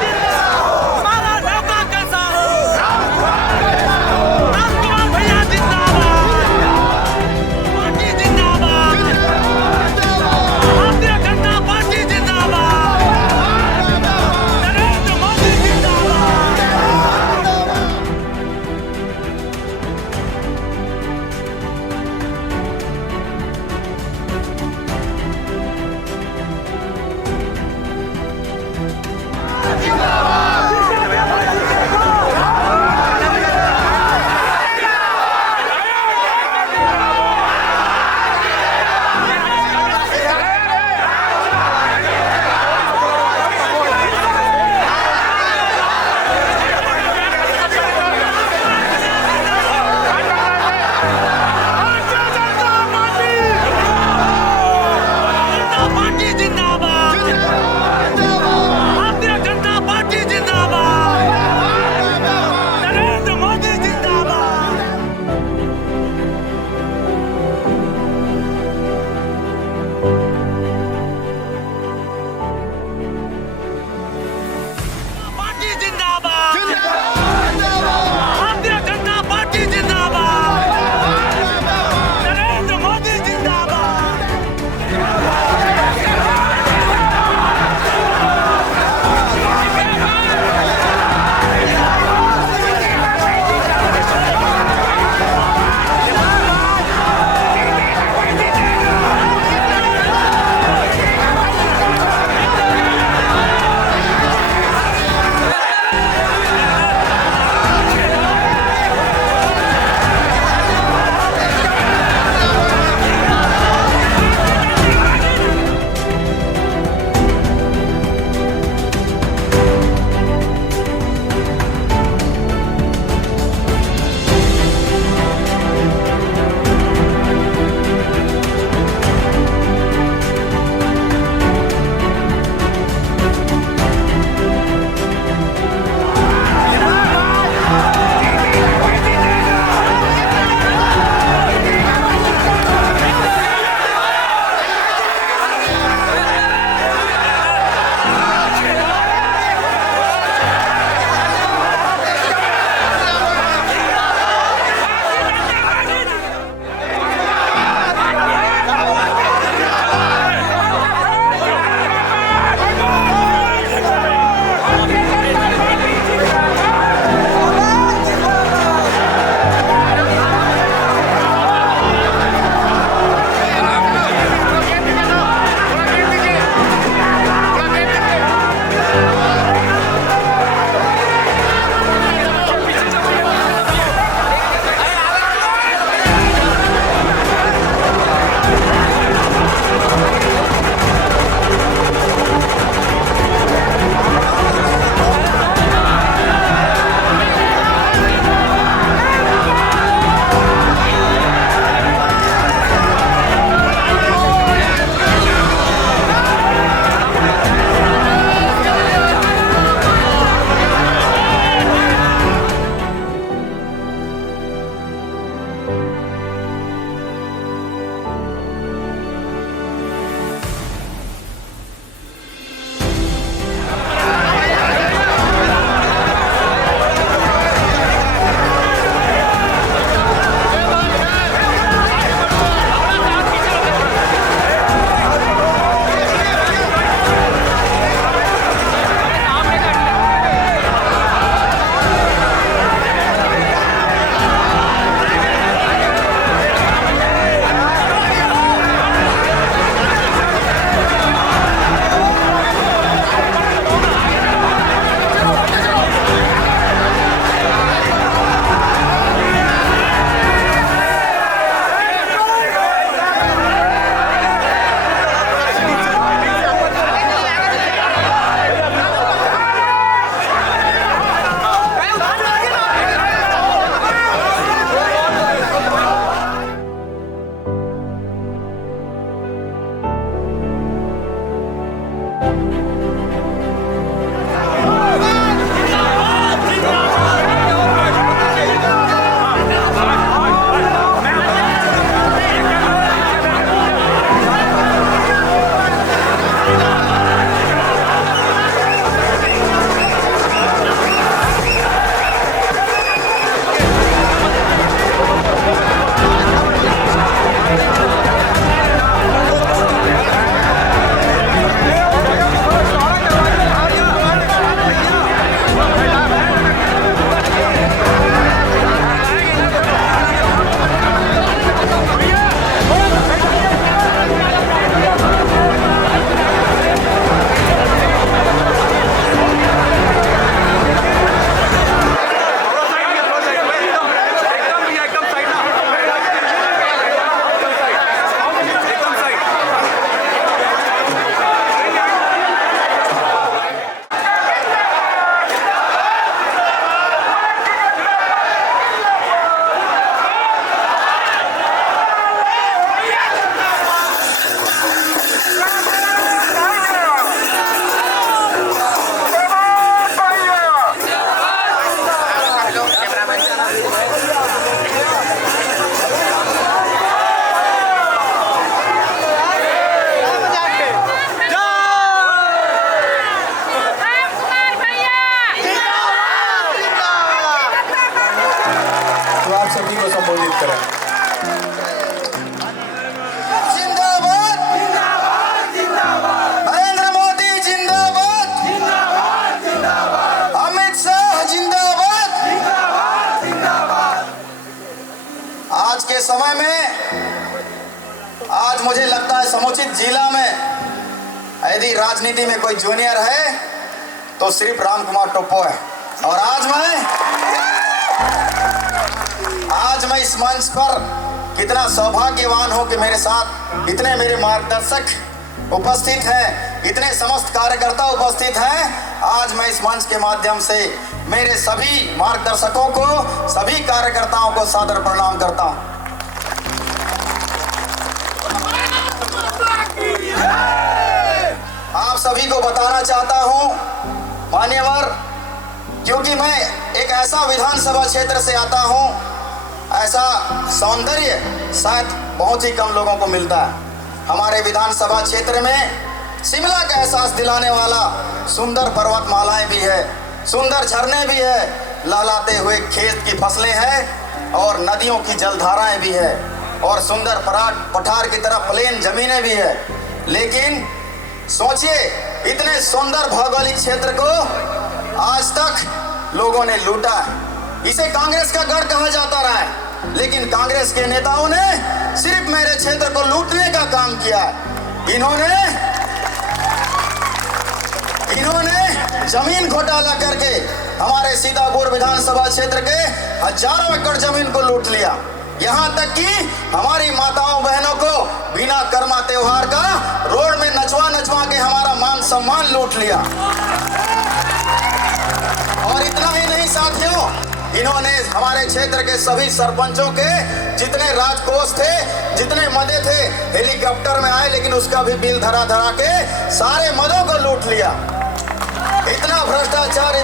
हमारा नौका कैसा हो? राजकुमार भैया सभी को संबोधित करें। जिंदाबाद जिंदाबाद, नरेंद्र मोदी जिंदाबाद जिंदाबाद, अमित शाह जिंदाबाद जिंदाबाद। आज के समय में, आज मुझे लगता है समुचित जिला में यदि राजनीति में कोई जूनियर है तो सिर्फ राम कुमार टोप्पो है। और आज मैं इस मंच पर कितना सौभाग्यवान हूं कि मेरे साथ इतने मेरे मार्गदर्शक उपस्थित हैं, इतने समस्त कार्यकर्ता उपस्थित हैं। आज मैं इस मंच के माध्यम से मेरे सभी मार्गदर्शकों को, सभी कार्यकर्ताओं को सादर प्रणाम करता हूं। आप सभी को बताना चाहता हूं मान्यवर, क्योंकि मैं एक ऐसा विधानसभा क्षेत्र से आता हूं, ऐसा सौंदर्य शायद बहुत ही कम लोगों को मिलता है। हमारे विधानसभा क्षेत्र में शिमला का एहसास दिलाने वाला सुंदर पर्वतमालाएं भी है, सुंदर झरने भी है, लहलाते हुए खेत की फसलें हैं और नदियों की जलधाराएं भी है और सुंदर पठार की तरह प्लेन जमीनें भी है। लेकिन सोचिए, इतने सुंदर भौगोलिक क्षेत्र को आज तक लोगों ने लूटा है। इसे कांग्रेस का गढ़ कहा जाता रहा है, लेकिन कांग्रेस के नेताओं ने सिर्फ मेरे क्षेत्र को लूटने का काम किया है। इन्होंने जमीन घोटाला करके हमारे सीतापुर विधानसभा क्षेत्र के हजारों एकड़ जमीन को लूट लिया। यहाँ तक कि हमारी माताओं बहनों को बिना कर्मा त्योहार का रोड में नचवा के हमारा मान सम्मान लूट लिया। और इतना ही नहीं साथियों, इन्होंने हमारे क्षेत्र के सभी सरपंचों के जितने राजकोष थे, जितने मदे थे, हेलीकॉप्टर में आए लेकिन उसका भी बिल धरा के सारे मदों को लूट लिया। इतना भ्रष्टाचार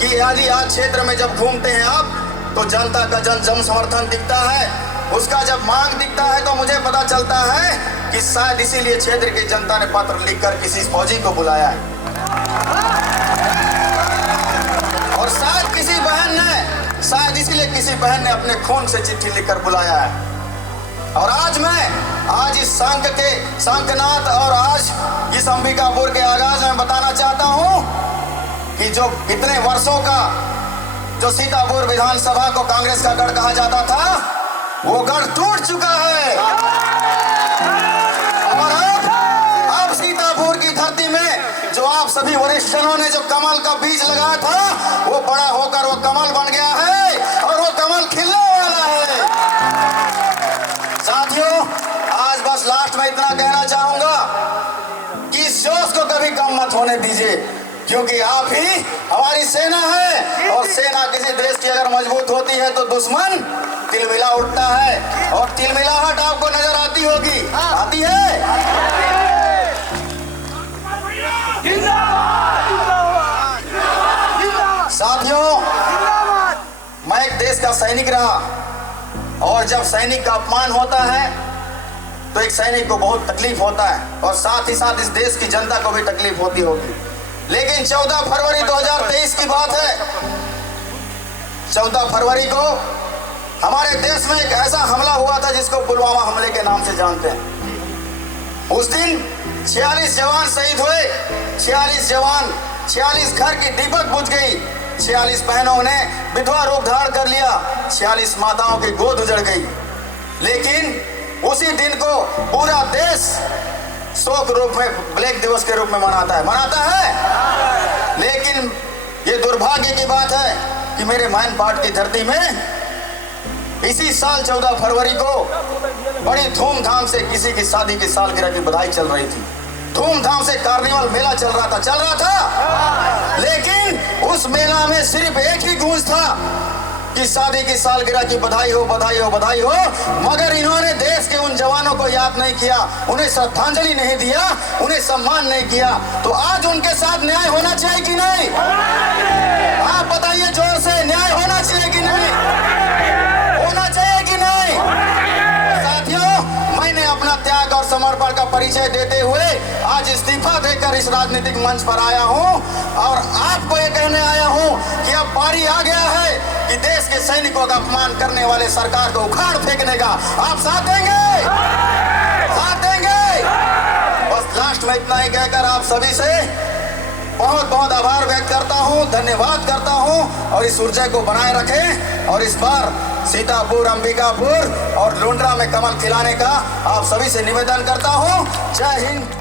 कि यदि आज क्षेत्र में जब घूमते हैं आप तो जनता का जन समर्थन दिखता है, उसका जब मांग दिखता है तो मुझे पता चलता है कि शायद इसीलिए क्षेत्र की जनता ने पत्र लिखकर किसी फौजी को बुलाया है और शायद इसीलिए किसी बहन ने अपने खून से चिट्ठी लिखकर बुलाया है। और आज इस शंखनाद और आज इस अंबिकापुर के आगाज में बताना चाहता हूं कि जो इतने वर्षों का जो सीतापुर विधानसभा को कांग्रेस का गढ़ कहा जाता था, वो गढ़ टूट चुका है। और अब सीतापुर की धरती में जो आप सभी वरिष्ठ जनों ने जो कमल का बीज लगाया था, वो बड़ा होकर वो कमल बन गया है और वो कमल खिलने वाला है। साथियों, आज बस लास्ट में इतना कहना चाहूंगा कि इस जोश को कभी कम मत होने दीजिए, क्योंकि आप ही हमारी सेना है और सेना किसी देश की अगर मजबूत होती है तो दुश्मन तिलमिला उठता है और तिलमिलाहट आपको नजर आती होगी, आती है। साथियों, मैं एक देश का सैनिक रहा और जब सैनिक का अपमान होता है तो एक सैनिक को बहुत तकलीफ होता है और साथ ही साथ इस देश की जनता को भी तकलीफ होती होगी। लेकिन 14 फरवरी 2023 की बात है। 14 फरवरी को हमारे देश में एक ऐसा हमला हुआ था जिसको पुलवामा हमले के नाम से जानते हैं। उस दिन 46 जवान शहीद हुए, 46 घर की दीपक बुझ गई, 46 बहनों ने विधवा रूप धारण कर लिया, 46 माताओं की गोद उजड़ गई। लेकिन उसी दिन को पूरा देश शोक रूप में, ब्लैक दिवस के रूप में मनाता है। लेकिन ये दुर्भाग्य की बात है कि मेरे मैनपाट की धरती में इसी साल 14 फरवरी को बड़ी धूमधाम से किसी की शादी की सालगिरह की बधाई चल रही थी, धूमधाम से कार्निवल मेला चल रहा था। लेकिन उस मेला में सिर्फ एक ही गूंज था कि शादी की सालगिरह की बधाई हो, बधाई हो, बधाई हो। मगर इन्होंने देश के उन जवानों को याद नहीं किया, उन्हें श्रद्धांजलि नहीं दिया, उन्हें सम्मान नहीं किया। तो आज उनके साथ न्याय होना चाहिए कि नहीं? आप बताइए जोर से, न्याय होना चाहिए कि नहीं? होना चाहिए कि नहीं? साथियों, मैंने अपना त्याग और समर्पण का परिचय देते हुए आज इस्तीफा देकर इस राजनीतिक मंच पर आया हूं और आपको ये कहने आया हूं कि अब बारी आ गया है कि देश के सैनिकों का अपमान करने वाले सरकार को उखाड़ फेंकने का। आप साथ देंगे? साथ देंगे? बस लास्ट में इतना ही कहकर आप सभी से बहुत बहुत आभार व्यक्त करता हूं, धन्यवाद करता हूं और इस ऊर्जा को बनाए रखें और इस बार सीतापुर, अंबिकापुर और लुंड्रा में कमल खिलाने का आप सभी से निवेदन करता हूं। जय हिंद।